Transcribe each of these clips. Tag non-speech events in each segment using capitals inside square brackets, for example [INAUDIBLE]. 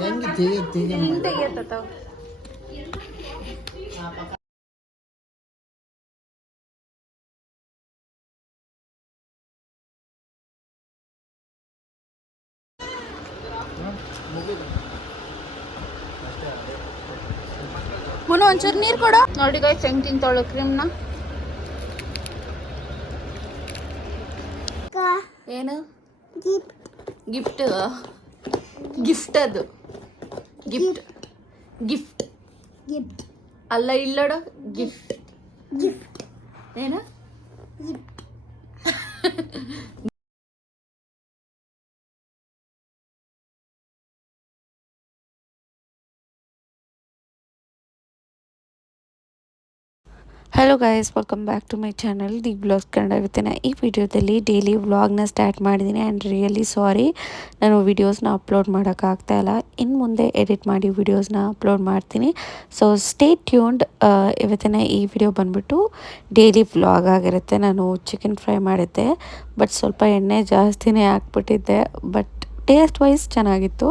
ಹೆಂಗೆ ತೆಗಿ ತೆಗಿ ಹಿಂಗ್ ಮುನು ಒಂಚೂರು ನೀರು ಕೊಡು. ನೋಡಿ ಗೈಸ್ ಹೆಂಗ್ ತಿಂತಾಳು ಕ್ರೀಮ್ನ? ಏನು? ಗಿಫ್ಟ್ ಗಿಫ್ಟ್ ಅದು. ಗಿಫ್ಟ್ ಗಿಫ್ಟ್ ಗಿಫ್ಟ್ ಅಲ್ಲ ಇಲ್ಲಡ? ಗಿಫ್ಟ್ ಗಿಫ್ಟ್ ಏನು? Hello guys welcome back to my channel the blogs Kannada ಇವತ್ತಿನ ಈ ವಿಡಿಯೋದಲ್ಲಿ ಡೈಲಿ ವ್ಲಾಗ್ನ ಸ್ಟಾರ್ಟ್ ಮಾಡಿದ್ದೀನಿ ಆ್ಯಂಡ್ ರಿಯಲಿ ಸಾರಿ ನಾನು ವಿಡಿಯೋಸ್ನ ಅಪ್ಲೋಡ್ ಮಾಡೋಕ್ಕಾಗ್ತಾ ಇಲ್ಲ. ಇನ್ನು ಮುಂದೆ ಎಡಿಟ್ ಮಾಡಿ ವಿಡಿಯೋಸ್ನ ಅಪ್ಲೋಡ್ ಮಾಡ್ತೀನಿ. ಸೊ ಸ್ಟೇ ಟ್ಯೂನ್ಡ್ ಇವತ್ತಿನ ಈ ವಿಡಿಯೋ ಬಂದುಬಿಟ್ಟು ಡೈಲಿ ವ್ಲಾಗ್ ಆಗಿರುತ್ತೆ. ನಾನು ಚಿಕನ್ ಫ್ರೈ ಮಾಡಿದ್ದೆ ಬಟ್ ಸ್ವಲ್ಪ ಎಣ್ಣೆ ಜಾಸ್ತಿನೇ ಹಾಕ್ಬಿಟ್ಟಿದ್ದೆ ಬಟ್ ಟೇಸ್ಟ್ ವೈಸ್ ಚೆನ್ನಾಗಿತ್ತು.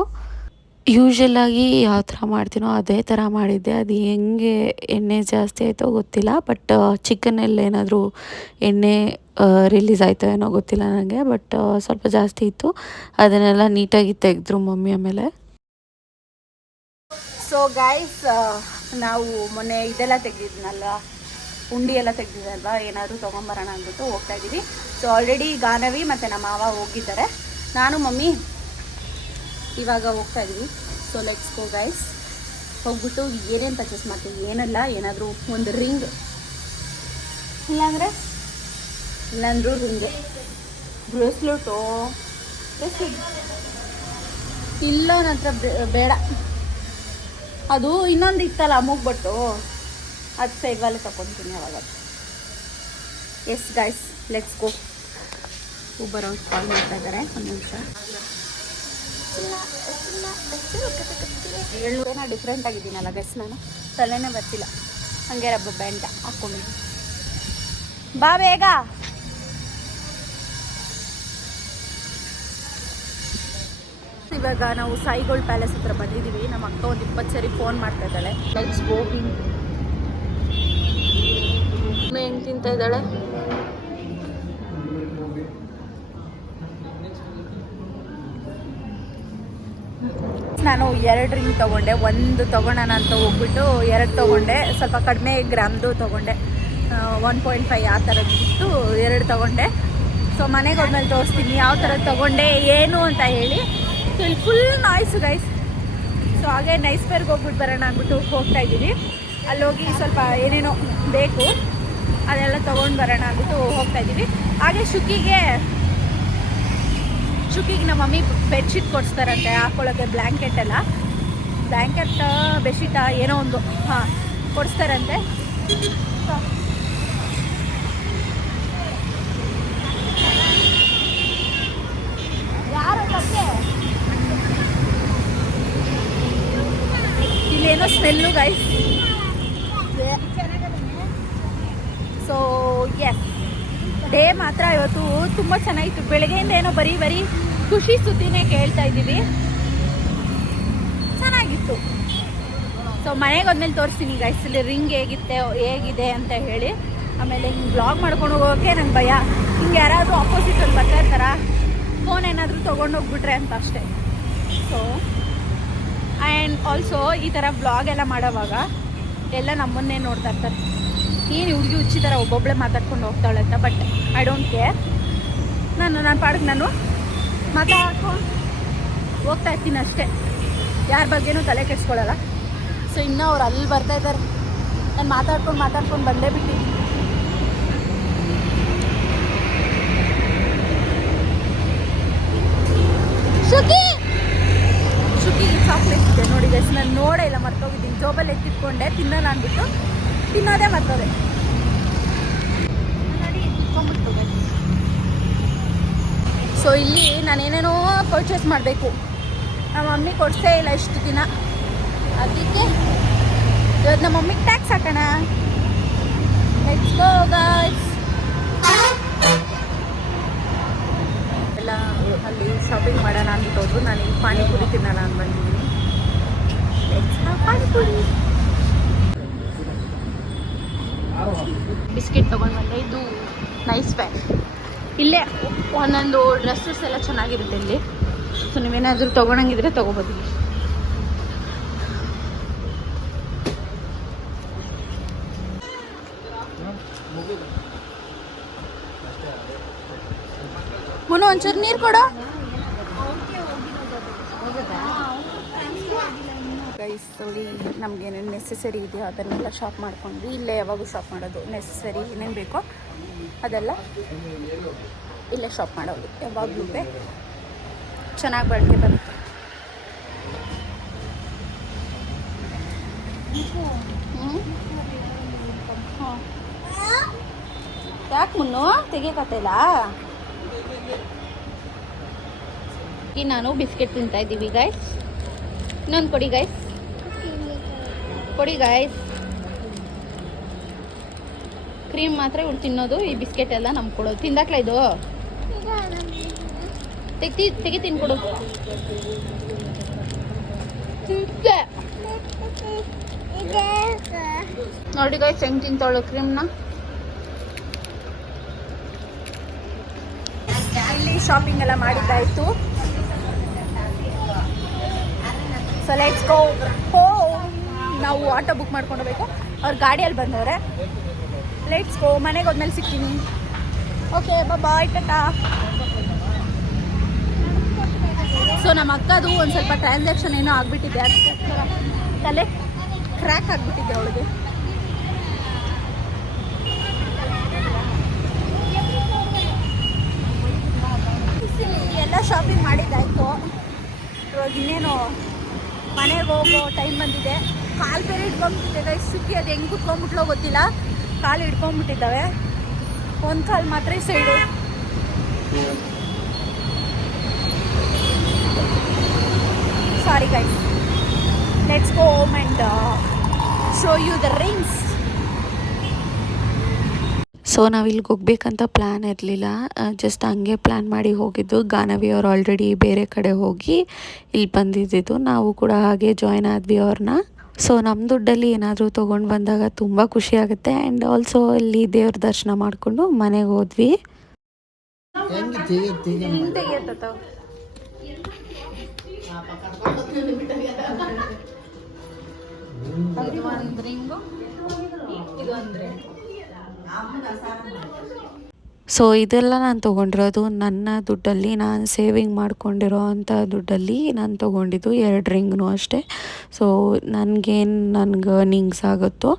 ಯೂಶಲಾಗಿ ಯಾವ ಥರ ಮಾಡ್ತೀನೋ ಅದೇ ಥರ ಮಾಡಿದ್ದೆ. ಅದು ಹೆಂಗೆ ಎಣ್ಣೆ ಜಾಸ್ತಿ ಆಯಿತೋ ಗೊತ್ತಿಲ್ಲ ಬಟ್ ಚಿಕನಲ್ಲಿ ಏನಾದರೂ ಎಣ್ಣೆ ರಿಲೀಸ್ ಆಯಿತೋ ಏನೋ ಗೊತ್ತಿಲ್ಲ ನನಗೆ ಬಟ್ ಸ್ವಲ್ಪ ಜಾಸ್ತಿ ಇತ್ತು. ಅದನ್ನೆಲ್ಲ ನೀಟಾಗಿ ತೆಗೆದ್ರು ಮಮ್ಮಿ ಆಮೇಲೆ. ಸೊ ಗೈಸ್ ನಾವು ಮೊನ್ನೆ ಇದೆಲ್ಲ ತೆಗೆದಿದ್ನಲ್ಲ, ಉಂಡಿ ಎಲ್ಲ ತೆಗೆದಿದ್ದಲ್ವ ಏನಾದರೂ ತೊಗೊಂಬರೋಣ ಅಂದ್ಬಿಟ್ಟು ಹೋಗ್ತಾ ಇದ್ದೀವಿ. ಸೊ ಆಲ್ರೆಡಿ ಗಾನವಿ ಮತ್ತು ನಮ್ಮ ಮಾವ ಹೋಗಿದ್ದಾರೆ. ನಾನು, ಮಮ್ಮಿ ಇವಾಗ ಹೋಗ್ತಾ ಇದ್ದೀವಿ ಸೊ ಲೆಟ್ಸ್ ಗೋ ಗೈಸ್ ಹೋಗ್ಬಿಟ್ಟು ಏನೇನು ಪರ್ಚೇಸ್ ಮಾಡ್ತೀವಿ ಏನಲ್ಲ, ಏನಾದರೂ ಒಂದು ರಿಂಗ್ ಇಲ್ಲಾಂದ್ರೆ? ಇಲ್ಲಾಂದ್ರೂ ರಿಂಗ್ ಬ್ರೇಸ್ಲೆಟು? ಇಲ್ಲ ನಂತರ ಬೇಡ. ಅದು ಇನ್ನೊಂದು ಇತ್ತಲ್ಲ, ಮುಗ್ಬಿಟ್ಟು. ಅದು ಸೈಡ್ವಲ್ಲಿ ತಗೊತೀನಿ ಅವಾಗ. Yes guys let's go Uber ಅವ್ರು ಕಾಲ್ ಮಾಡ್ತಾ ಇದ್ದಾರೆ ಒಂದು ನಿಮಿಷ. ಏನೋ ಡಿಫ್ರೆಂಟ್ ಆಗಿದ್ದೀನಲ್ಲ ಗಸ್ ನಾನು? ತಲೆನೇ ಬರ್ತಿಲ್ಲ. ಹಂಗೆ ರಬ್ಬ ಬ್ಯಾಂಡ ಹಾಕ್ಕೊಂಡಿದ್ದೀನಿ ಬಾ ಬೇಗ. ಇವಾಗ ನಾವು ಸಾಯಿಗೋಲ್ಡ್ ಪ್ಯಾಲೇಸ್ ಹತ್ರ ಬಂದಿದ್ದೀವಿ. ನಮ್ಮ ಅಕ್ಕ ಒಂದು ಇಪ್ಪತ್ತು ಸರಿ ಫೋನ್ ಮಾಡ್ತಾ ಇದ್ದಾಳೆ. ಲೆಟ್ಸ್ ಗೋವಿಂಗ್ ಹೆಂಗೆ ತಿಂತ ಇದ್ದಾಳೆ? ನಾನು ಎರಡು ರಿಂಗ್ ತೊಗೊಂಡೆ. ಒಂದು ತೊಗೊಳೋಣ ಅಂತ ಹೋಗ್ಬಿಟ್ಟು ಎರಡು ತೊಗೊಂಡೆ. ಸ್ವಲ್ಪ ಕಡಿಮೆ ಗ್ರಾಮ್ದು ತೊಗೊಂಡೆ. ಒನ್ ಪಾಯಿಂಟ್ ಫೈವ್ ಆ ಥರದ್ದಿತ್ತು ಎರಡು ತೊಗೊಂಡೆ. ಸೊ ಮನೆಗೆ ಹೋದ್ಮೇಲೆ ತೋರಿಸ್ತೀನಿ. ಯಾವ ಥರ ತೊಗೊಂಡೆ, ಏನು ಅಂತ ಹೇಳಿ. ಸೊ ಇಲ್ಲಿ ಫುಲ್ ನಾಯ್ಸು ಗೈಸ್ ಸೊ ಹಾಗೆ ನೈಸ್ಪೇರ್ಗೆ ಹೋಗ್ಬಿಟ್ಟು ಬರೋಣ ಅಂದ್ಬಿಟ್ಟು ಹೋಗ್ತಾ ಇದ್ದೀವಿ. ಅಲ್ಲಿ ಹೋಗಿ ಸ್ವಲ್ಪ ಏನೇನೋ ಬೇಕು, ಅದೆಲ್ಲ ತೊಗೊಂಡು ಬರೋಣ ಅಂದ್ಬಿಟ್ಟು ಹೋಗ್ತಾ ಇದ್ದೀವಿ. ಹಾಗೆ ಶುಕಿಗೆ ಶುಕಿಗೆ ನಮ್ಮ ಮಮ್ಮಿ ಬೆಡ್ಶೀಟ್ ಕೊಡಿಸ್ತಾರಂತೆ ಹಾಕೊಳ್ಳೋಕ್ಕೆ ಬ್ಲ್ಯಾಂಕೆಟ್ ಎಲ್ಲ. ಬ್ಲ್ಯಾಂಕೆಟ್ ಬೆಡ್ಶೀಟ ಏನೋ ಒಂದು, ಹಾಂ, ಕೊಡಿಸ್ತಾರಂತೆ. ಇಲ್ಲೇನೋ smell guys so yes day ಮಾತ್ರ ಇವತ್ತು ತುಂಬ ಚೆನ್ನಾಗಿತ್ತು. ಬೆಳಗ್ಗೆಯಿಂದ ಏನೋ ಬರೀ ಬರೀ ಖುಷಿ ಸುದ್ದಿನೇ ಕೇಳ್ತಾ ಇದ್ದೀವಿ. ಚೆನ್ನಾಗಿತ್ತು. ಸೊ ಮನೆಗೆ ಹೋದ್ಮೇಲೆ ತೋರಿಸ್ತೀನಿ ಗೈಸ್ ಇಲ್ಲಿ ರಿಂಗ್ ಹೇಗಿತ್ತೆ, ಹೇಗಿದೆ ಅಂತ ಹೇಳಿ. ಆಮೇಲೆ ಹಿಂಗೆ ಬ್ಲಾಗ್ ಮಾಡ್ಕೊಂಡು ಹೋಗೋಕೆ ನಂಗೆ ಭಯ. ಹಿಂಗೆ ಯಾರಾದರೂ ಆಪೋಸಿಟಲ್ಲಿ ಬರ್ತಾ ಇರ್ತಾರ? ಫೋನ್ ಏನಾದರೂ ತೊಗೊಂಡೋಗ್ಬಿಟ್ರೆ ಅಂತ ಅಷ್ಟೇ. ಸೊ ಆ್ಯಂಡ್ ಆಲ್ಸೋ ಈ ಥರ ಬ್ಲಾಗ್ ಎಲ್ಲ ಮಾಡೋವಾಗ ಎಲ್ಲ ನಮ್ಮನ್ನೇ ನೋಡ್ತಾ ಇರ್ತಾರೆ. ಏನು ಹುಡುಗಿ ಹುಚ್ಚಿ ಥರ ಒಬ್ಬೊಬ್ಬಳೆ ಮಾತಾಡ್ಕೊಂಡು ಹೋಗ್ತಾಳೆ ಅಂತ ಬಟ್ ಐ ಡೋಂಟ್ ಕೇರ್ ನಾನು ನನ್ನ ಪಾಡಕ್ಕೆ ನಾನು ಮಾತಾಡ್ಕೊಂಡು ಹೋಗ್ತಾ ಇರ್ತೀನಿ ಅಷ್ಟೇ. ಯಾರ ಬಗ್ಗೆನೂ ತಲೆ ಕೆಡಿಸ್ಕೊಳ್ಳಲ್ಲ ಸೊ ಇನ್ನೂ ಅವ್ರು ಅಲ್ಲಿ ಬರ್ತಾ ಇದ್ದಾರೆ ನಾನು ಮಾತಾಡ್ಕೊಂಡು ಮಾತಾಡ್ಕೊಂಡು ಬಂದೇ ಬಿಟ್ಟಿದ್ದೀನಿ. ಶುಕಿ! ಶುಕಿ ಚಾಕ್ಲೇಟ್ ಇದೆ. ನೋಡಿ ಗೈಸ್ ನಾನು ನೋಡೇ ಇಲ್ಲ, ಮರ್ತೋಗಿದ್ದೀನಿ. ಜೋಬಲ್ಲಿ ಎತ್ತಿಟ್ಕೊಂಡೆ ತಿನ್ನೋಣ ಅಂದ್ಬಿಟ್ಟು. ತಿನ್ನೋದೇ ಮರ್ತೋದೆ ಸೊ ಇಲ್ಲಿ ನಾನೇನೇನೋ ಪರ್ಚೇಸ್ ಮಾಡಬೇಕು. ನಮ್ಮ ಮಮ್ಮಿ ಕೊಡಿಸೇ ಇಲ್ಲ ಇಷ್ಟು ದಿನ. ಅದಕ್ಕೆ ಇವತ್ತು ನಮ್ಮ ಮಮ್ಮಿಗೆ ಟ್ಯಾಕ್ಸ್ ಹಾಕೋಣ. ಎಲ್ಲ ಅಲ್ಲಿ ಶಾಪಿಂಗ್ ಮಾಡೋಣ ಅಂತ ಹೋದ್ರು. ನಾನು ಪಾನಿಪುರಿ ತಿನ್ನೋಣ ಅಂತ ಬಂದಿದ್ದೀನಿ. ಬಿಸ್ಕೆಟ್ ತೊಗೊಂಡು ಬಂದೆ ಇದು ನೈಸ್ ಬ್ಯಾಗ್ ಇಲ್ಲೇ ಒಂದೊಂದು ಡ್ರೆಸ್ಸಸ್ ಎಲ್ಲ ಚೆನ್ನಾಗಿರುತ್ತೆ ಇಲ್ಲಿ. ಸೊ ನೀವೇನಾದರೂ ತೊಗೊಳಂಗಿದ್ರೆ ತೊಗೋಬೋದು. ಇಲ್ಲಿ ಮುನು ಒಂಚೂರು ನೀರು ಕೊಡು. ನೋಡಿ ನಮ್ಗೆ ಏನೇನು ನೆಸೆಸರಿ ಇದೆಯೋ ಅದನ್ನೆಲ್ಲ ಶಾಪ್ ಮಾಡ್ಕೊಂಡ್ವಿ ಇಲ್ಲೇ ಯಾವಾಗೂ ಶಾಪ್ ಮಾಡೋದು ನೆಸೆಸರಿ ಏನೇನು ಬೇಕೋ ಅದೆಲ್ಲ ಇಲ್ಲೇ ಶಾಪ್ ಮಾಡೋದು. ಯಾವಾಗಲೂ ಚೆನ್ನಾಗಿ ಬಳಕೆ ಬರುತ್ತೆ. ಯಾಕೆ ಮುನ್ನು? ತೆಗಿಯಕತ್ತಿಲ್ಲ? ನಾನು ಬಿಸ್ಕೆಟ್ ತಿಂತಾ ಇದ್ದೀವಿ ಗೈಸ್ ಇನ್ನೊಂದು ಕೊಡಿ ಗೈಸ್ ಕೊಡಿ ಗಾಯ್ಸ್ ಕ್ರೀಮ್ ಮಾತ್ರ ಇವ್ರು ತಿನ್ನೋದು, ಈ ಬಿಸ್ಕೆಟ್ ಎಲ್ಲ ನಮ್ಗೆ ಕೊಡೋದು. ತಿಂದಾಕ್ಲ ಇದು? ತೆಗಿ ತೆಗಿ ತಿನ್ಕೊಡು. ನೋಡಿ ಗಾಯ್ಸ್ ಹೆಂಗ್ ತಿಂತಾಳು ಕ್ರೀಮ್ನ ಇಲ್ಲಿ ಶಾಪಿಂಗ್ ಎಲ್ಲ ಮಾಡಿದ್ದಾಯ್ತು. ಸೊ ಲೆಟ್ಸ್ ಗೋ ಹೋ ನಾವು ಆಟೋ ಬುಕ್ ಮಾಡ್ಕೊಂಡು ಅವ್ರ ಗಾಡಿಯಲ್ಲಿ ಬಂದವ್ರೆ. ಲೆಟ್ಸ್ ಗೋ ಮನೆಗೆ ಹೋದ್ಮೇಲೆ ಸಿಗ್ತೀನಿ. ಓಕೆ ಬಾಯ್ ಟಾಟಾ ಸೊ ನಮ್ಮ ಅಕ್ಕದು ಒಂದು ಸ್ವಲ್ಪ ಟ್ರಾನ್ಸಾಕ್ಷನ್ ಏನೋ ಆಗಿಬಿಟ್ಟಿದೆ. ಅದಕ್ಕೋಸ್ಕರ ತಲೆ ಕ್ರ್ಯಾಕ್ ಆಗಿಬಿಟ್ಟಿದೆ ಅವಳಿಗೆ. ಎಲ್ಲ ಶಾಪಿಂಗ್ ಮಾಡಿದ್ದಾಯ್ತು. ಇವಾಗ ಇನ್ನೇನು ಮನೆಗೆ ಹೋಗೋ ಟೈಮ್ ಬಂದಿದೆ. ಕಾಲು ಬೇರೆ ಹಿಡ್ಕೊಂಡ್ಬಿಟ್ಟಿದೆ ಸುಗ್ಗಿ, ಅದು ಹೆಂಗೆ ಕುತ್ಕೊಂಡ್ಬಿಟ್ಲೋ ಗೊತ್ತಿಲ್ಲ. ಕಾಲು ಹಿಡ್ಕೊಂಡ್ಬಿಟ್ಟಿದ್ದಾವೆ ಒಂದು ಕಾಲು ಮಾತ್ರ side sorry guys let's go home and show you the rings so ನಾವು ಇಲ್ಲಿಗೆ ಹೋಗ್ಬೇಕಂತ ಪ್ಲ್ಯಾನ್ ಇರಲಿಲ್ಲ. ಜಸ್ಟ್ ಹಂಗೆ ಪ್ಲ್ಯಾನ್ ಮಾಡಿ ಹೋಗಿದ್ದು. ಗಾನವಿ ಅವ್ರು ಆಲ್ರೆಡಿ ಬೇರೆ ಕಡೆ ಹೋಗಿ ಇಲ್ಲಿ ಬಂದಿದ್ದಿದ್ದು. ನಾವು ಕೂಡ ಹಾಗೆ ಜಾಯ್ನ್ ಆದ್ವಿ ಅವ್ರನ್ನ ಸೊ ನಮ್ಮ ದುಡ್ಡಲ್ಲಿ ಏನಾದರೂ ತೊಗೊಂಡು ಬಂದಾಗ ತುಂಬ ಖುಷಿಯಾಗುತ್ತೆ ಆ್ಯಂಡ್ ಆಲ್ಸೋ ಇಲ್ಲಿ ದೇವ್ರ ದರ್ಶನ ಮಾಡಿಕೊಂಡು ಮನೆಗೆ ಹೋದ್ವಿ. ಇದು ಸೊ ಇದೆಲ್ಲ ನಾನು ತೊಗೊಂಡಿರೋದು ನನ್ನ ದುಡ್ಡಲ್ಲಿ, ನಾನು ಸೇವಿಂಗ್ ಮಾಡ್ಕೊಂಡಿರೋ ಅಂಥ ದುಡ್ಡಲ್ಲಿ ನಾನು ತೊಗೊಂಡಿದ್ದು ಎರಡು ರಿಂಗ್ನೂ ಅಷ್ಟೇ. ಸೊ ನನಗೇನು, ನನಗೆ ನಿಂಗ್ಸ್ ಆಗುತ್ತೋ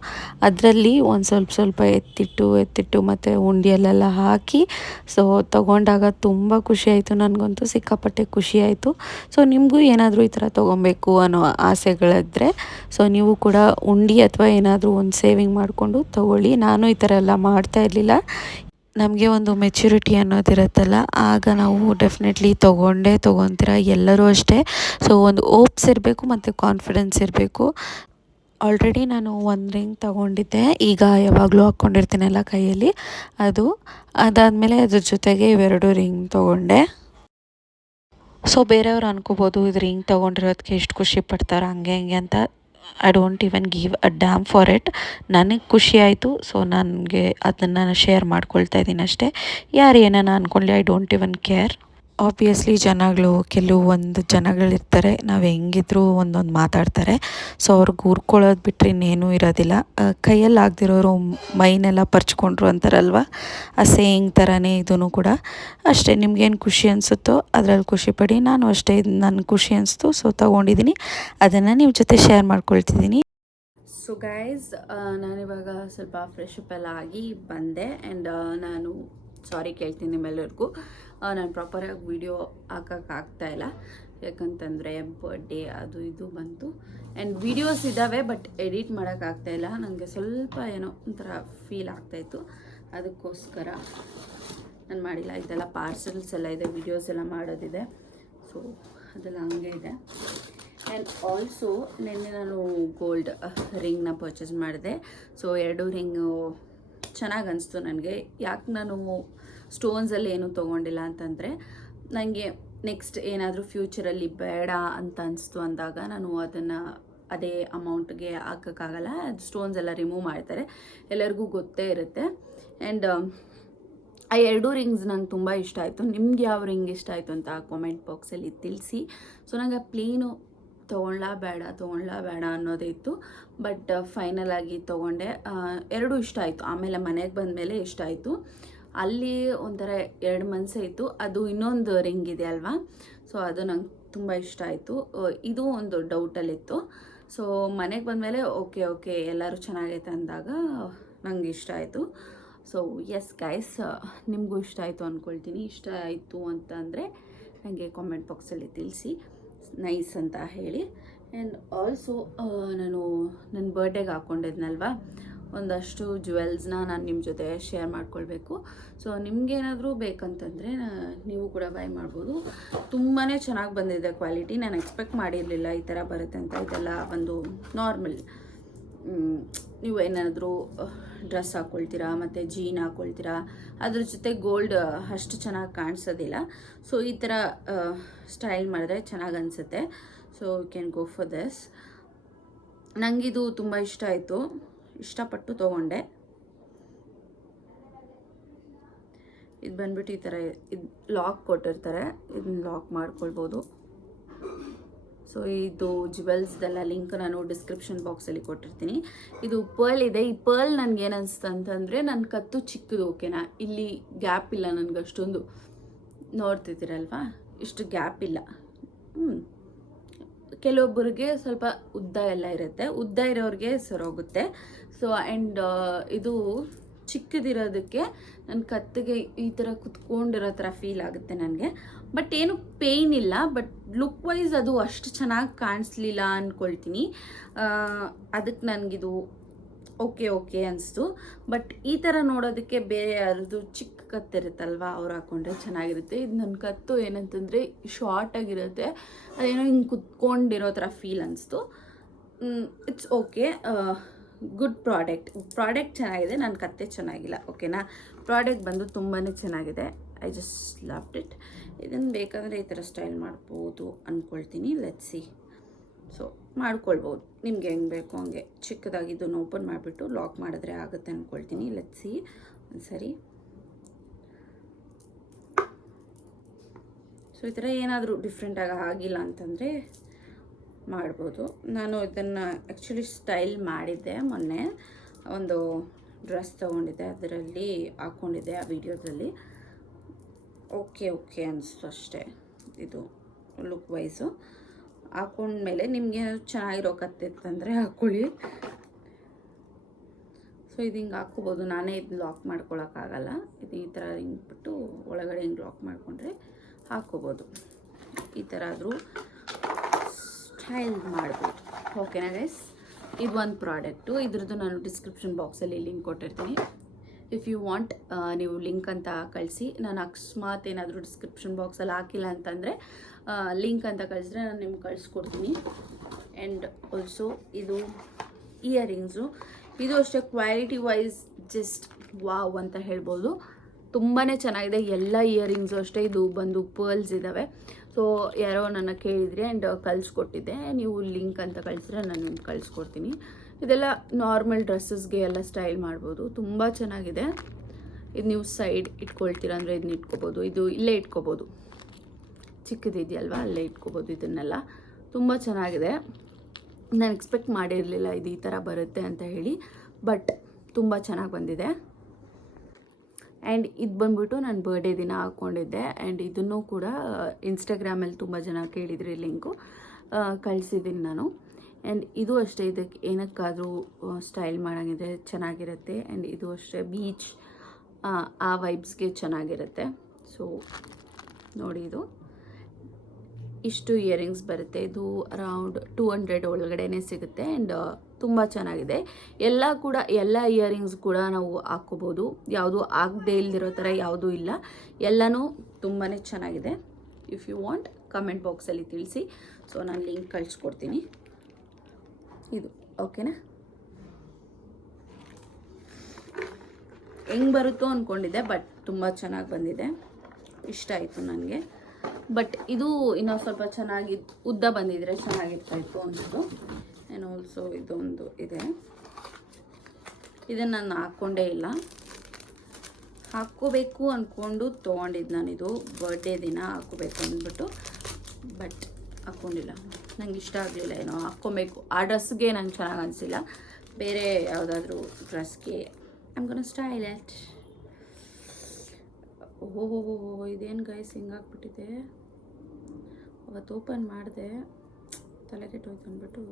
ಅದರಲ್ಲಿ ಒಂದು ಸ್ವಲ್ಪ ಸ್ವಲ್ಪ ಎತ್ತಿಟ್ಟು ಎತ್ತಿಟ್ಟು ಮತ್ತು ಉಂಡಿಯಲ್ಲೆಲ್ಲ ಹಾಕಿ ಸೊ ತೊಗೊಂಡಾಗ ತುಂಬ ಖುಷಿ ಆಯಿತು. ನನಗಂತೂ ಸಿಕ್ಕಾಪಟ್ಟೆ ಖುಷಿ ಆಯಿತು. ಸೊ ನಿಮಗೂ ಏನಾದರೂ ಈ ಥರ ತೊಗೊಬೇಕು ಅನ್ನೋ ಆಸೆಗಳಿದ್ರೆ ಸೊ ನೀವು ಕೂಡ ಉಂಡಿ ಅಥವಾ ಏನಾದರೂ ಒಂದು ಸೇವಿಂಗ್ ಮಾಡಿಕೊಂಡು ತೊಗೊಳ್ಳಿ. ನಾನು ಈ ಥರ ಎಲ್ಲ ಮಾಡ್ತಾ ಇರಲಿಲ್ಲ. ನಮಗೆ ಒಂದು ಮೆಚುರಿಟಿ ಅನ್ನೋದಿರುತ್ತಲ್ಲ ಆಗ ನಾವು ಡೆಫಿನೆಟ್ಲಿ ತೊಗೊಂಡೇ ತೊಗೊತೀರ ಎಲ್ಲರೂ ಅಷ್ಟೇ. ಸೊ ಒಂದು ಓಪ್ಸ್ ಇರಬೇಕು ಮತ್ತು ಕಾನ್ಫಿಡೆನ್ಸ್ ಇರಬೇಕು. ಆಲ್ರೆಡಿ ನಾನು ಒಂದು ರಿಂಗ್ ತೊಗೊಂಡಿದ್ದೆ, ಈಗ ಯಾವಾಗಲೂ ಹಾಕ್ಕೊಂಡಿರ್ತೀನಲ್ಲ ಕೈಯಲ್ಲಿ. ಅದು ಅದಾದಮೇಲೆ ಅದ್ರ ಜೊತೆಗೆ ಇವೆರಡು ರಿಂಗ್ ತೊಗೊಂಡೆ. ಸೊ ಬೇರೆಯವ್ರು ಅನ್ಕೋಬೋದು, ಇದು ರಿಂಗ್ ತೊಗೊಂಡಿರೋದಕ್ಕೆ ಎಷ್ಟು ಖುಷಿ ಪಡ್ತಾರೆ, ಹಂಗೆ, ಹಿಂಗೆ ಅಂತ. I don't even give a damn for it ನನಗೆ ಖುಷಿ ಆಯಿತು. ಸೊ ನನಗೆ ಅದನ್ನು ನಾನು ಶೇರ್ ಮಾಡ್ಕೊಳ್ತಾ ಇದ್ದೀನಿ ಅಷ್ಟೇ. ಯಾರು ಏನಾನ ಅಂದ್ಕೊಳ್ಳಿ I don't even care obviously ಜನಗಳು ಕೆಲವೊಂದು ಜನಗಳಿರ್ತಾರೆ, ನಾವು ಹೆಂಗಿದ್ರು ಒಂದೊಂದು ಮಾತಾಡ್ತಾರೆ. ಸೊ ಅವ್ರಿಗೆ ಊರ್ಕೊಳ್ಳೋದು ಬಿಟ್ಟರೆ ಇನ್ನೇನೂ ಇರೋದಿಲ್ಲ. ಕೈಯಲ್ಲಿ ಆಗದಿರೋರು ಮೈನೆಲ್ಲ ಪರ್ಚ್ಕೊಂಡ್ರು ಅಂತಾರಲ್ವ? ಆ ಸೇಯಿಂಗ್ ಥರನೇ ಇದೂ ಕೂಡ. ಅಷ್ಟೇ, ನಿಮ್ಗೇನು ಖುಷಿ ಅನಿಸುತ್ತೋ ಅದರಲ್ಲಿ ಖುಷಿಪಡಿ ನಾನು ಅಷ್ಟೇ ನನ್ನ ಖುಷಿ ಅನಿಸ್ತು ಸೊ ತೊಗೊಂಡಿದ್ದೀನಿ ಅದನ್ನು ನಿಮ್ಮ ಜೊತೆ ಶೇರ್ ಮಾಡ್ಕೊಳ್ತಿದ್ದೀನಿ ಸೊ ಗೈಸ್ ನಾನಿವಾಗ ಸ್ವಲ್ಪ ಫ್ರೆಶ್ ಎಲ್ಲ ಆಗಿ ಬಂದೆ. ಆ್ಯಂಡ್ ನಾನು ಸಾರಿ ಕೇಳ್ತೀನಿ ನಿಮ್ಮೆಲ್ಲರಿಗೂ ನಾನು ಪ್ರಾಪರಾಗಿ ವಿಡಿಯೋ ಹಾಕೋಕ್ಕಾಗ್ತಾ ಇಲ್ಲ. ಯಾಕಂತಂದರೆ ಬರ್ಡೇ ಅದು ಇದು ಬಂತು. ಆ್ಯಂಡ್ ವೀಡಿಯೋಸ್ ಇದ್ದಾವೆ ಬಟ್ ಎಡಿಟ್ ಮಾಡೋಕ್ಕಾಗ್ತಾ ಇಲ್ಲ. ನನಗೆ ಸ್ವಲ್ಪ ಏನೋ ಒಂಥರ ಫೀಲ್ ಆಗ್ತಾಯಿತ್ತು ಅದಕ್ಕೋಸ್ಕರ ನಾನು ಮಾಡಿಲ್ಲ. ಇದೆಲ್ಲ ಪಾರ್ಸಲ್ಸ್ ಎಲ್ಲ ಇದೆ ವೀಡಿಯೋಸ್ ಎಲ್ಲ ಮಾಡೋದಿದೆ. ಸೊ ಅದೆಲ್ಲ ಹಂಗೆ ಇದೆ. ಆ್ಯಂಡ್ ಆಲ್ಸೋ ನಿನ್ನೆ ನಾನು ಗೋಲ್ಡ್ ರಿಂಗ್ನ ಪರ್ಚೇಸ್ ಮಾಡಿದೆ. ಸೊ ಎರಡು ರಿಂಗು ಚೆನ್ನಾಗಿ ಅನಿಸ್ತು ನನಗೆ. ಯಾಕೆ ನಾನು ಸ್ಟೋನ್ಸಲ್ಲಿ ಏನೂ ತೊಗೊಂಡಿಲ್ಲ ಅಂತಂದರೆ ನನಗೆ ನೆಕ್ಸ್ಟ್ ಏನಾದರೂ ಫ್ಯೂಚರಲ್ಲಿ ಬೇಡ ಅಂತ ಅನಿಸ್ತು ಅಂದಾಗ ನಾನು ಅದನ್ನು ಅದೇ ಅಮೌಂಟ್ಗೆ ಹಾಕೋಕ್ಕಾಗಲ್ಲ. ಅದು ಸ್ಟೋನ್ಸ್ ಎಲ್ಲ ರಿಮೂವ್ ಮಾಡ್ತಾರೆ. ಎಲ್ಲರಿಗೂ ಗೊತ್ತೇ ಇರುತ್ತೆ. ಆ್ಯಂಡ್ ಆ ಎರಡೂ ರಿಂಗ್ಸ್ ನಂಗೆ ತುಂಬ ಇಷ್ಟ ಆಯಿತು. ನಿಮ್ಗೆ ಯಾವ ರಿಂಗ್ ಇಷ್ಟ ಆಯಿತು ಅಂತ ಕಾಮೆಂಟ್ ಬಾಕ್ಸಲ್ಲಿ ತಿಳಿಸಿ. ಸೊ ನಂಗೆ ಪ್ಲೇನು ತೊಗೊಳ್ಲಾ ಬೇಡ ತೊಗೊಳ್ಲಾ ಬೇಡ ಅನ್ನೋದೇ ಇತ್ತು ಬಟ್ ಫೈನಲ್ ಆಗಿ ತೊಗೊಂಡೆ. ಎರಡೂ ಇಷ್ಟ ಆಯಿತು. ಆಮೇಲೆ ಮನೆಗೆ ಬಂದಮೇಲೆ ಇಷ್ಟ ಆಯಿತು. ಅಲ್ಲಿ ಒಂಥರ ಎರಡು ಮನಸ್ಸೇ ಇತ್ತು. ಅದು ಇನ್ನೊಂದು ರಿಂಗ್ ಇದೆ ಅಲ್ವಾ? ಸೊ ಅದು ನಂಗೆ ತುಂಬ ಇಷ್ಟ ಆಯಿತು. ಇದು ಒಂದು ಡೌಟಲ್ಲಿತ್ತು. ಸೊ ಮನೆಗೆ ಬಂದಮೇಲೆ ಓಕೆ ಓಕೆ, ಎಲ್ಲರೂ ಚೆನ್ನಾಗೈತೆ ಅಂದಾಗ ನಂಗೆ ಇಷ್ಟ ಆಯಿತು. ಸೊ ಎಸ್ ಗೈಸ್ ನಿಮಗೂ ಇಷ್ಟ ಆಯಿತು ಅಂದ್ಕೊಳ್ತೀನಿ ಇಷ್ಟ ಆಯಿತು ಅಂತಂದರೆ ನನಗೆ ಕಾಮೆಂಟ್ ಬಾಕ್ಸಲ್ಲಿ ತಿಳಿಸಿ. ನೈಸ್ ಅಂತ ಹೇಳಿ. ಆ್ಯಂಡ್ ಆಲ್ಸೋ ನಾನು ನನ್ನ ಬರ್ಡೇಗೆ ಹಾಕ್ಕೊಂಡಿದ್ನಲ್ವಾ ಒಂದಷ್ಟು ಜ್ಯುವೆಲ್ಸ್ನ ನಾನು ನಿಮ್ಮ ಜೊತೆ ಶೇರ್ ಮಾಡ್ಕೊಳ್ಬೇಕು. ಸೊ ನಿಮಗೇನಾದರೂ ಬೇಕಂತಂದರೆ ನೀವು ಕೂಡ ಬೈ ಮಾಡ್ಬೋದು. ತುಂಬಾ ಚೆನ್ನಾಗಿ ಬಂದಿದೆ ಕ್ವಾಲಿಟಿ ನಾನು ಎಕ್ಸ್ಪೆಕ್ಟ್ ಮಾಡಿರಲಿಲ್ಲ ಈ ಥರ ಬರುತ್ತೆ ಅಂತ. ಇದೆಲ್ಲ ಒಂದು ನಾರ್ಮಲ್ ನೀವು ಏನಾದರೂ ಡ್ರೆಸ್ ಹಾಕ್ಕೊಳ್ತೀರಾ ಮತ್ತು ಜೀನ್ ಹಾಕ್ಕೊಳ್ತೀರಾ ಅದ್ರ ಜೊತೆ ಗೋಲ್ಡ್ ಅಷ್ಟು ಚೆನ್ನಾಗಿ ಕಾಣಿಸೋದಿಲ್ಲ. ಸೊ ಈ ಥರ ಸ್ಟೈಲ್ ಮಾಡಿದ್ರೆ ಚೆನ್ನಾಗಿ ಅನಿಸುತ್ತೆ. So you can go for this ನನಗಿದು ತುಂಬ ಇಷ್ಟ ಆಯಿತು. ಇಷ್ಟಪಟ್ಟು ತೊಗೊಂಡೆ. ಇದು ಬಂದ್ಬಿಟ್ಟು ಈ ಥರ, ಇದು ಲಾಕ್ ಕೊಟ್ಟಿರ್ತಾರೆ. ಇದನ್ನ ಲಾಕ್ ಮಾಡ್ಕೊಳ್ಬೋದು. ಸೊ ಇದು ಜುವೆಲ್ಸ್ದೆಲ್ಲ ಲಿಂಕ್ ನಾನು ಡಿಸ್ಕ್ರಿಪ್ಷನ್ ಬಾಕ್ಸಲ್ಲಿ ಕೊಟ್ಟಿರ್ತೀನಿ. ಇದು ಪರ್ಲ್ ಇದೆ. ಈ ಪರ್ಲ್ ನನಗೆ ಅಂತಂದರೆ ನನ್ನ ಕತ್ತು ಚಿಕ್ಕದು ಓಕೆನಾ ಇಲ್ಲಿ ಗ್ಯಾಪ್ ಇಲ್ಲ ನನಗೆ ಅಷ್ಟೊಂದು. ನೋಡ್ತಿದ್ದೀರಲ್ವಾ? ಇಷ್ಟು ಗ್ಯಾಪ್ ಇಲ್ಲ. ಹ್ಞೂ ಕೆಲವೊಬ್ಬರಿಗೆ ಸ್ವಲ್ಪ ಉದ್ದ ಎಲ್ಲ ಇರುತ್ತೆ. ಉದ್ದ ಇರೋರಿಗೆ ಸರೋಗುತ್ತೆ. ಸೊ ಆ್ಯಂಡ್ ಇದು ಚಿಕ್ಕದಿರೋದಕ್ಕೆ ನನ್ನ ಕತ್ತಿಗೆ ಈ ಥರ ಕುತ್ಕೊಂಡಿರೋ ಥರ ಫೀಲ್ ಆಗುತ್ತೆ ನನಗೆ. ಬಟ್ ಏನು ಪೇಯ್ನ್ ಇಲ್ಲ ಬಟ್ ಲುಕ್ ವೈಸ್ ಅದು ಅಷ್ಟು ಚೆನ್ನಾಗಿ ಕಾಣಿಸ್ಲಿಲ್ಲ ಅಂದ್ಕೊಳ್ತೀನಿ ಅದಕ್ಕೆ ನನಗಿದು ಓಕೆ ಓಕೆ ಅನಿಸ್ತು. ಬಟ್ ಈ ಥರ ನೋಡೋದಕ್ಕೆ ಬೇರೆ ಯಾರದು ಚಿಕ್ಕ ಕತ್ತಿರುತ್ತಲ್ವ ಅವ್ರು ಹಾಕೊಂಡ್ರೆ ಚೆನ್ನಾಗಿರುತ್ತೆ. ಇದು ನನ್ನ ಕತ್ತು ಏನಂತಂದರೆ ಶಾರ್ಟ್ ಆಗಿರುತ್ತೆ. ಅದೇನೋ ಹಿಂಗೆ ಕುತ್ಕೊಂಡಿರೋ ಥರ ಫೀಲ್ ಅನಿಸ್ತು. It's okay good product product ಚೆನ್ನಾಗಿದೆ ನನ್ನ ಕತ್ತೆ ಚೆನ್ನಾಗಿಲ್ಲ ಓಕೆನಾ ಪ್ರಾಡಕ್ಟ್ ಬಂದು ತುಂಬಾ ಚೆನ್ನಾಗಿದೆ. ಐ ಜಸ್ಟ್ ಲವ್ಡ್ ಇಟ್ ಇದನ್ನು ಬೇಕಾದರೆ ಈ ಥರ ಸ್ಟೈಲ್ ಮಾಡ್ಬೋದು ಅಂದ್ಕೊಳ್ತೀನಿ ಸಿ ಸೊ ಮಾಡ್ಕೊಳ್ಬೋದು. ನಿಮ್ಗೆ ಹೆಂಗೆ ಬೇಕು ಹಂಗೆ. ಚಿಕ್ಕದಾಗಿದ್ದನ್ನು ಓಪನ್ ಮಾಡಿಬಿಟ್ಟು ಲಾಕ್ ಮಾಡಿದ್ರೆ ಆಗುತ್ತೆ ಅಂದ್ಕೊಳ್ತೀನಿ ಲೆಟ್ ಒಂದು ಸರಿ ಸೊ ಈ ಥರ ಏನಾದರೂ ಡಿಫ್ರೆಂಟಾಗಿ ಆಗಿಲ್ಲ ಅಂತಂದರೆ ಮಾಡ್ಬೋದು. ನಾನು ಇದನ್ನು ಆ್ಯಕ್ಚುಲಿ ಸ್ಟೈಲ್ ಮಾಡಿದ್ದೆ ಮೊನ್ನೆ. ಒಂದು ಡ್ರೆಸ್ ತೊಗೊಂಡಿದ್ದೆ, ಅದರಲ್ಲಿ ಹಾಕ್ಕೊಂಡಿದ್ದೆ ಆ ವಿಡಿಯೋದಲ್ಲಿ ಓಕೆ ಓಕೆ ಅನಿಸ್ತು ಅಷ್ಟೇ. ಇದು ಲುಕ್ ವೈಸು ಹಾಕೊಂಡ್ಮೇಲೆ ನಿಮಗೆ ಚೆನ್ನಾಗಿರೋ ಕತ್ತೆ ಕತ್ತಿತ್ತಂದರೆ ಹಾಕ್ಕೊಳ್ಳಿ ಸೊ ಇದು ಹಿಂಗೆ ಹಾಕ್ಕೋಬೋದು. ನಾನೇ ಇದು ಲಾಕ್ ಮಾಡ್ಕೊಳಕ್ಕಾಗಲ್ಲ. ಇದು ಈ ಥರ ಹಿಂಗ್ಬಿಟ್ಟು ಒಳಗಡೆ ಹಿಂಗೆ ಲಾಕ್ ಮಾಡಿಕೊಂಡ್ರೆ ಹಾಕ್ಕೋಬೋದು. ಈ ಥರ ಆದರೂ ಸ್ಟೈಲ್ ಮಾಡ್ಬೋದು. ಓಕೆನಾ ಗೈಸ್ ಇದು ಒಂದು ಪ್ರಾಡಕ್ಟು ಇದ್ರದ್ದು ನಾನು ಡಿಸ್ಕ್ರಿಪ್ಷನ್ ಬಾಕ್ಸಲ್ಲಿ ಲಿಂಕ್ ಕೊಟ್ಟಿರ್ತೀನಿ. ಇಫ್ ಯು ವಾಂಟ್ ನೀವು ಲಿಂಕ್ ಅಂತ ಕಳಿಸಿ. ನಾನು ಅಕಸ್ಮಾತ್ ಏನಾದರೂ ಡಿಸ್ಕ್ರಿಪ್ಷನ್ ಬಾಕ್ಸಲ್ಲಿ ಹಾಕಿಲ್ಲ ಅಂತಂದರೆ ಲಿಂಕ್ ಅಂತ ಕಳಿಸಿದ್ರೆ ನಾನು ನಿಮ್ಗೆ ಕಳಿಸ್ಕೊಡ್ತೀನಿ. ಆ್ಯಂಡ್ ಆಲ್ಸೋ ಇದು ಇಯರಿಂಗ್ಸು ಇದು ಅಷ್ಟೇ ಕ್ವಾಲಿಟಿ ವೈಸ್ ಜಸ್ಟ್ ವಾವ್ ಅಂತ ಹೇಳ್ಬೋದು. ತುಂಬಾ ಚೆನ್ನಾಗಿದೆ. ಎಲ್ಲ ಇಯರಿಂಗ್ಸು ಅಷ್ಟೇ. ಇದು ಬಂದು ಪರ್ಲ್ಸ್ ಇದ್ದಾವೆ ಸೊ ಯಾರೋ ನನ್ನ ಕೇಳಿದ್ರಿ ಆ್ಯಂಡ್ ಕಳಿಸ್ಕೊಟ್ಟಿದ್ದೆ. ನೀವು ಲಿಂಕ್ ಅಂತ ಕಳಿಸಿದ್ರೆ ನಾನು ನಿಮ್ಗೆ ಕಳಿಸ್ಕೊಡ್ತೀನಿ. ಇದೆಲ್ಲ ನಾರ್ಮಲ್ ಡ್ರೆಸ್ಸಸ್ಗೆ ಎಲ್ಲ ಸ್ಟೈಲ್ ಮಾಡ್ಬೋದು. ತುಂಬ ಚೆನ್ನಾಗಿದೆ. ಇದು ನೀವು ಸೈಡ್ ಇಟ್ಕೊಳ್ತೀರ ಅಂದರೆ ಇದನ್ನ ಇಟ್ಕೋಬೋದು. ಇದು ಇಲ್ಲೇ ಇಟ್ಕೋಬೋದು. ಚಿಕ್ಕದಿದೆಯಲ್ವಾ, ಅಲ್ಲೇ ಇಟ್ಕೋಬೋದು ಇದನ್ನೆಲ್ಲ. ತುಂಬ ಚೆನ್ನಾಗಿದೆ. ನಾನು ಎಕ್ಸ್ಪೆಕ್ಟ್ ಮಾಡಿರಲಿಲ್ಲ ಇದು ಈ ಥರ ಬರುತ್ತೆ ಅಂತ ಹೇಳಿ. ಬಟ್ ತುಂಬ ಚೆನ್ನಾಗಿ ಬಂದಿದೆ. ಆ್ಯಂಡ್ ಇದು ಬಂದ್ಬಿಟ್ಟು ನಾನು ಬರ್ಡೇ ದಿನ ಹಾಕ್ಕೊಂಡಿದ್ದೆ ಆ್ಯಂಡ್ ಇದನ್ನು ಕೂಡ ಇನ್ಸ್ಟಾಗ್ರಾಮಲ್ಲಿ ತುಂಬ ಜನ ಕೇಳಿದ್ರಿ ಲಿಂಕು ಕಳಿಸಿದ್ದೀನಿ ನಾನು. ಆ್ಯಂಡ್ ಇದು ಅಷ್ಟೇ ಇದಕ್ಕೆ ಏನಕ್ಕಾದರೂ ಸ್ಟೈಲ್ ಮಾಡೋಂಗಿದ್ರೆ ಚೆನ್ನಾಗಿರುತ್ತೆ. ಆ್ಯಂಡ್ ಇದು ಅಷ್ಟೇ ಬೀಚ್ ಆ ವೈಬ್ಸ್ಗೆ ಚೆನ್ನಾಗಿರುತ್ತೆ. ಸೊ ನೋಡಿ ಇದು. ಇಷ್ಟು ಇಯರಿಂಗ್ಸ್ ಬರುತ್ತೆ. ಇದು ಅರೌಂಡ್ ಟೂ ಹಂಡ್ರೆಡ್ ಒಳಗಡೆನೇ ಸಿಗುತ್ತೆ. ಆ್ಯಂಡ್ ತುಂಬ ಚೆನ್ನಾಗಿದೆ. ಎಲ್ಲ ಕೂಡ, ಎಲ್ಲ ಇಯರಿಂಗ್ಸ್ ಕೂಡ ನಾವು ಹಾಕ್ಕೋಬೋದು. ಯಾವುದು ಆಗದೆ ಇಲ್ದಿರೋ ಥರ ಯಾವುದೂ ಇಲ್ಲ. ಎಲ್ಲನೂ ತುಂಬಾ ಚೆನ್ನಾಗಿದೆ. ಇಫ್ ಯು ವಾಂಟ್ ಕಮೆಂಟ್ ಬಾಕ್ಸಲ್ಲಿ ತಿಳಿಸಿ. ಸೊ ನಾನು ಲಿಂಕ್ ಕಳಿಸ್ಕೊಡ್ತೀನಿ. ಇದು ಓಕೆನಾ ಹೆಂಗೆ ಬರುತ್ತೋ ಅಂದ್ಕೊಂಡಿದ್ದೆ ಬಟ್ ತುಂಬ ಚೆನ್ನಾಗಿ ಬಂದಿದೆ. ಇಷ್ಟ ಆಯಿತು ನನಗೆ ಬಟ್ ಇದು ಇನ್ನೊಂದು ಸ್ವಲ್ಪ ಚೆನ್ನಾಗಿ ಉದ್ದ ಬಂದಿದ್ರೆ ಚೆನ್ನಾಗಿರ್ತಾಯಿತ್ತು ಅನಿಸ್ತು ಆ್ಯಂಡ್ ಆಲ್ಸೋ ಇದೊಂದು ಇದೆ. ಇದನ್ನು ನಾನು ಹಾಕ್ಕೊಂಡೇ ಇಲ್ಲ. ಹಾಕ್ಕೋಬೇಕು ಅಂದ್ಕೊಂಡು ತೊಗೊಂಡಿದ್ದು ನಾನಿದು ಬರ್ಡೇ ದಿನ ಹಾಕ್ಕೋಬೇಕು ಅಂದ್ಬಿಟ್ಟು ಬಟ್ ಹಾಕ್ಕೊಂಡಿಲ್ಲ. ನಂಗೆ ಇಷ್ಟ ಆಗಲಿಲ್ಲ ಏನೋ, ಹಾಕ್ಕೊಬೇಕು. ಆ ಡ್ರೆಸ್ಗೆ ನಂಗೆ ಚೆನ್ನಾಗಿ ಅನಿಸಿಲ್ಲ. ಬೇರೆ ಯಾವುದಾದ್ರೂ ಡ್ರೆಸ್ಗೆ ನಮ್ಗೊನ ಸ್ಟೈಲ್ ಎಟ್ ಓಹೋ ಇದೇನು ಗೈಸ್ ಹಿಂಗಾಗ್ಬಿಟ್ಟಿದೆ ಅವತ್ತು ಓಪನ್ ಮಾಡಿದೆ. ತಲೆ ಕೆಟ್ಟೋಯ್ತು ಅಂದ್ಬಿಟ್ಟು.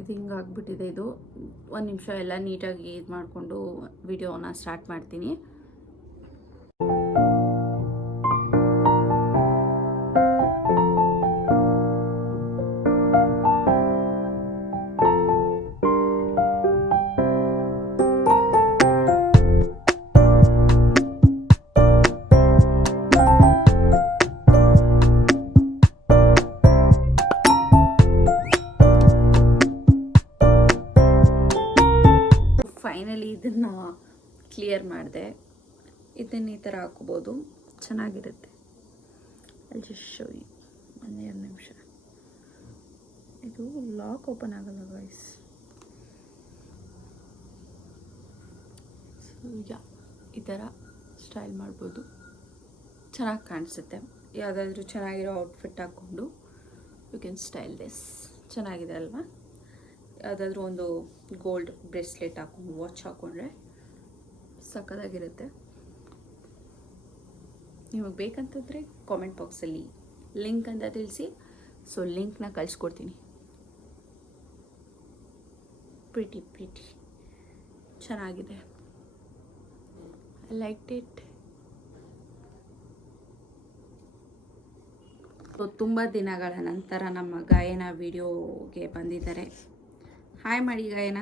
ಇದು ಹಿಂಗಾಗ್ಬಿಟ್ಟಿದೆ ಇದು ಒಂದು ನಿಮಿಷ ಎಲ್ಲ ನೀಟಾಗಿ ಇದು ಮಾಡಿಕೊಂಡು ವಿಡಿಯೋನ ಸ್ಟಾರ್ಟ್ ಮಾಡ್ತೀನಿ. ಕ್ಲಿಯರ್ ಮಾಡಿದೆ. ಇದನ್ನ ಈ ಥರ ಹಾಕೋಬೋದು. ಚೆನ್ನಾಗಿರುತ್ತೆ. ಅಲ್ಲಿ ಜಸ್ಟ್ ಶೋ ಎರಡು ನಿಮಿಷ. ಇದು ಲಾಕ್ ಓಪನ್ ಆಗಲ್ಲ ವಾಯ್ಸ್ ಯಾ ಈ ಥರ ಸ್ಟೈಲ್ ಮಾಡ್ಬೋದು. ಚೆನ್ನಾಗಿ ಕಾಣಿಸುತ್ತೆ. ಯಾವುದಾದ್ರೂ ಚೆನ್ನಾಗಿರೋ ಔಟ್ಫಿಟ್ ಹಾಕ್ಕೊಂಡು ಯು ಕ್ಯಾನ್ ಸ್ಟೈಲ್ ದಿಸ್ ಚೆನ್ನಾಗಿದೆ ಅಲ್ವಾ? ಯಾವುದಾದ್ರೂ ಒಂದು ಗೋಲ್ಡ್ ಬ್ರೇಸ್ಲೆಟ್ ಹಾಕೊಂಡು ವಾಚ್ ಹಾಕ್ಕೊಂಡ್ರೆ ಸಕ್ಕದಾಗಿರುತ್ತೆ ನಿಮಗೆ ಬೇಕಂತಂದರೆ ಕಾಮೆಂಟ್ ಬಾಕ್ಸಲ್ಲಿ ಲಿಂಕ್ ಅಂತ ತಿಳಿಸಿ. ಸೊ ಲಿಂಕ್ನ ಕಳಿಸ್ಕೊಡ್ತೀನಿ. ಪ್ರಿಟಿ ಪ್ರಿಟಿ ಚೆನ್ನಾಗಿದೆ. ಐ ಲೈಕ್ ಇಟ್ ಸೊ ತುಂಬ ದಿನಗಳ ನಂತರ ನಮ್ಮ ಗಾಯನ ವಿಡಿಯೋಗೆ ಬಂದಿದ್ದಾರೆ. ಹಾಯ್ ಮಾಡಿ ಗಾಯನ.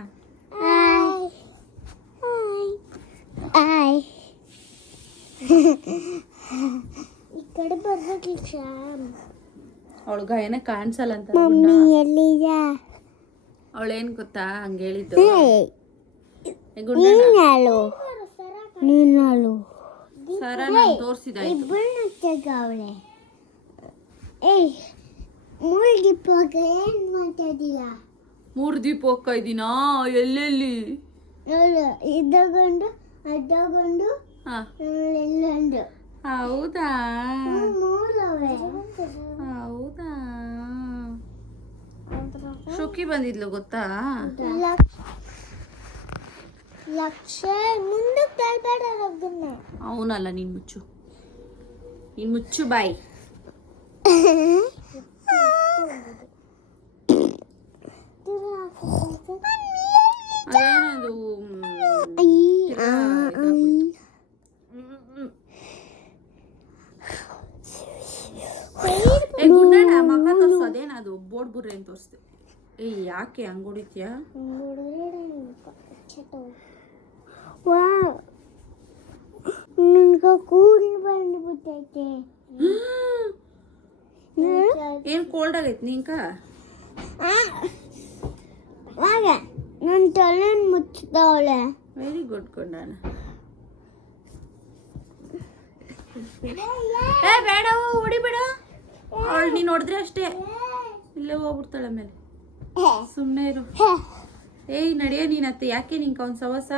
Hi. [LAUGHS] ಈ ಕಡೆ ಬರ್ಬೇಕು ಶ್ಯಾಮ್. ಅವಳು ಗಾಯನ ಕಾಣಿಸಲ್ಲ ಅಂತ ಮಮ್ಮಿ ಎಲ್ಲಿದ ಏನು ಗೊತ್ತಾ? ಹಂಗೆ ಹೇಳಿದ್ದು. ನೀನಾಳು? ನೀನಾಳು? ಸರ ನಾನು ತೋರಿಸಿದಾಯ್ತು. ಇಬ್ಬರನ್ನ ತೆಗವಳೆ ಏಯ್ ಮುಳ್ಗಿಪ್ಪಾಗ ಏನ್ ಮಾತಾಡಿಲ್ಲ ಮೂರು ದೀಪ ಹೋಗ್ತಾ ಇದ್ದೀನಾ ಎಲ್ಲೆಲ್ಲಿ? ನೋಡು ಇದ್ದಗೊಂಡು ಅಡ್ಡಗೊಂಡು ಎಲ್ಲೊಂದು. ಹೌದಾ? ಹೌದಾ? ಶುಕಿ ಬಂದಿದ್ಲು ಗೊತ್ತಾ? ಲಕ್ಷ. ಮುಂದಕ್ಕೆ ಅದನ್ನ ಅವನಲ್ಲ ನೀನು ಮುಚ್ಚು. ನೀನು ಮುಚ್ಚು ಬಾಯ್. [LAUGHS] ಯಾಕೆ ಹಂಗೆ ಹೊಡಿತ್ಯಾ ನಿನ್ಗ ಕೂದಲು ಬಂದ್ಬಿಟ್ಟೈತೆ. ಏನು ಕೋಲ್ಡ್ ಆಗೈತಿ ನಿಂಕ ವಾಗ ನನ್ನ ತಲೆ ಮುಚ್ಚಿದವಳೆ. ವೆರಿ ಗುಡ್ ಗುಂಡಣ್ಣ ಏ ಬೇಡ. ಹೊಡಿಬೇಡ ಅವಳು ನೀನು ನೋಡಿದ್ರೆ ಅಷ್ಟೇ. ಇಲ್ಲೇ ಹೋಗ್ಬಿಡ್ತಾಳೆ ಆಮೇಲೆ. ಸುಮ್ಮನೆ ಇರು. ಏಯ್ ನಡೆಯೋ ನೀನು ಅತ್ತೆ ಯಾಕೆ ನಿಂಗೆ ಒಂದ್ ಸವಸ?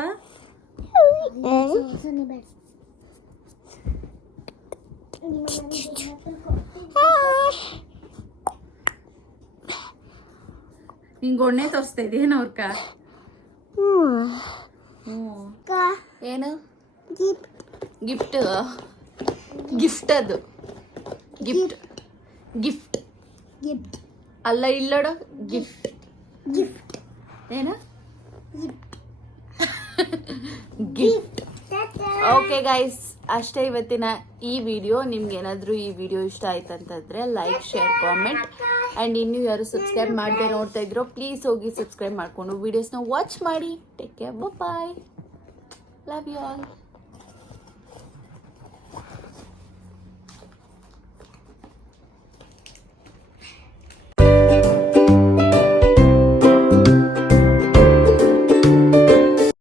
ನಿಂಗೆ ಒಣ್ಣೆ ತೋರಿಸ್ತಾ ಇದೇನು ಅವ್ರಕ? ಹ್ಞೂ. ಏನು? ಗಿಫ್ಟ್. ಗಿಫ್ಟ್ ಅದು. ಗಿಫ್ಟ್. ಗಿಫ್ಟ್. ಗಿಫ್ಟ್. ಅಲ್ಲ ಇಲ್ಲಡ ಗಿಫ್ಟ್ ಗಿಫ್ಟ್ ಏನು? ಗಿಫ್ಟ್ ಓಕೆ ಗೈಸ್ ಅಷ್ಟೇ ಇವತ್ತಿನ ಈ ವಿಡಿಯೋ ನಿಮ್ಗೆ ಏನಾದ್ರೂ ಈ ವಿಡಿಯೋ ಇಷ್ಟ ಆಯ್ತು ಅಂತಂದ್ರೆ ಲೈಕ್ ಶೇರ್ ಕಾಮೆಂಟ್ ಆ್ಯಂಡ್ ಇನ್ನೂ ಯಾರು ಸಬ್ಸ್ಕ್ರೈಬ್ ಮಾಡದೆ ನೋಡ್ತಾ ಇದ್ರೋ ಪ್ಲೀಸ್ ಹೋಗಿ ಸಬ್ಸ್ಕ್ರೈಬ್ ಮಾಡಿಕೊಂಡು ವೀಡಿಯೋಸ್ನ ವಾಚ್ ಮಾಡಿ. Take care bye love you all